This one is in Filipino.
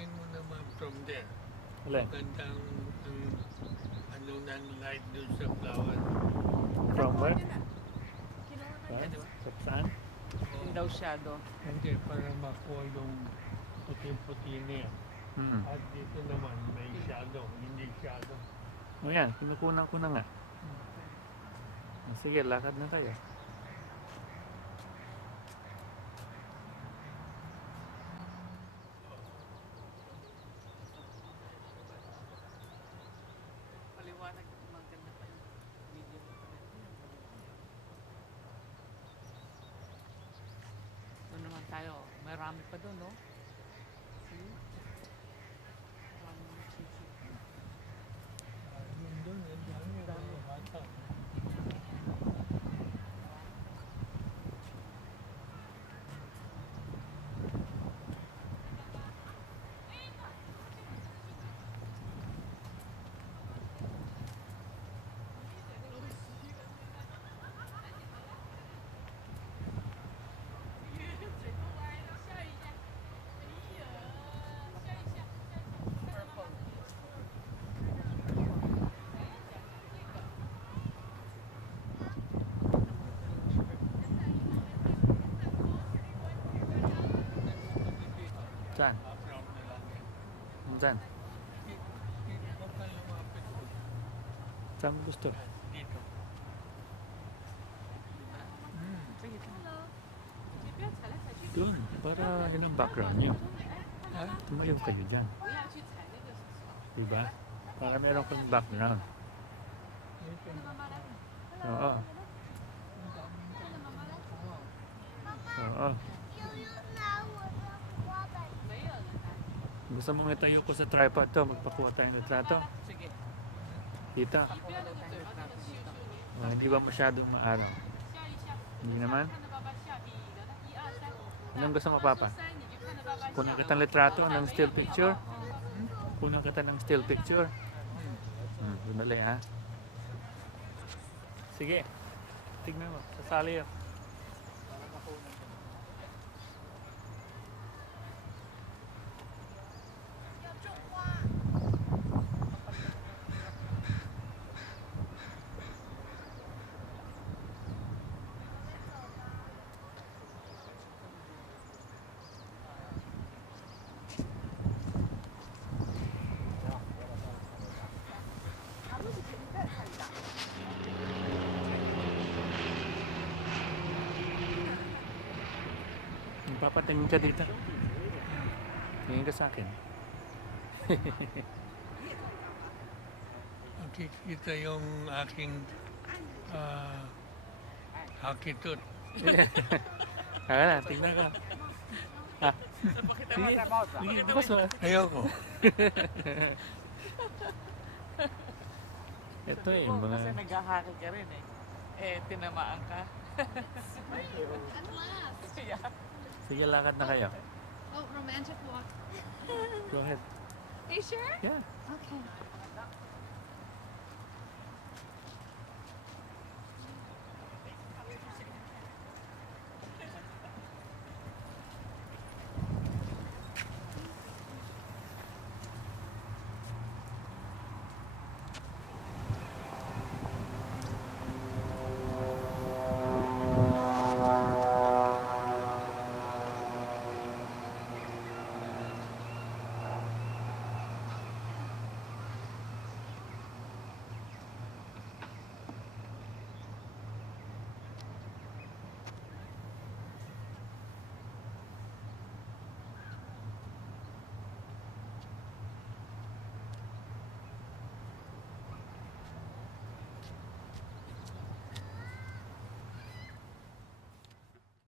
kunin mo naman from there. Alin? Magandang ano ng light dun sa flower. From where? Kinuha na niya, di ba? Saan? Yung daw shadow. Hindi, para makuha yung puting-puti niya. At dito naman may shadow, hindi shadow. O yan, kinukunan ko na nga. Sige, lakad na tayo. Paliwanag, maganda pa yung video mo pa rin. Doon naman tayo. Marami pa doon, no? See? Marami nagsisip. Yun doon, ang dami mga bata. Saan? Background na lang yan. Saan? Dito ka lumapit ko. Saan mo gusto? Dito. Sige, Doon, para yun ang background nyo. Ha? Tumayo kayo dyan. Diba? Para meron kang background. Dito. Oo. Oo. Gusto mong itayo ko sa tripod to, magpakuha tayo ng retrato. sige. Dito. Pakuha daw tayo retrato dito. Hindi ba masyadong maaraw? Hindi naman? Anong gusto mo, Papa? Kunan kita ng litrato ng still picture? Kunan kita ng still picture? Dali ha? Sige. Tignan mo. Sasali yun. Papatingin ka dito. Tingin ka sa akin. Makikita yung aking hakitut. Kaya na, tingnan ka. Ah. Sige, sige, bukas mo. Ayoko. Ito eh, Oo, mga... kasi naghahaki ka rin eh. Eh, tinamaan ka. Yeah. Sige, lakad na kayo. Oh, romantic walk. Go ahead. Are you sure? Yeah. Okay.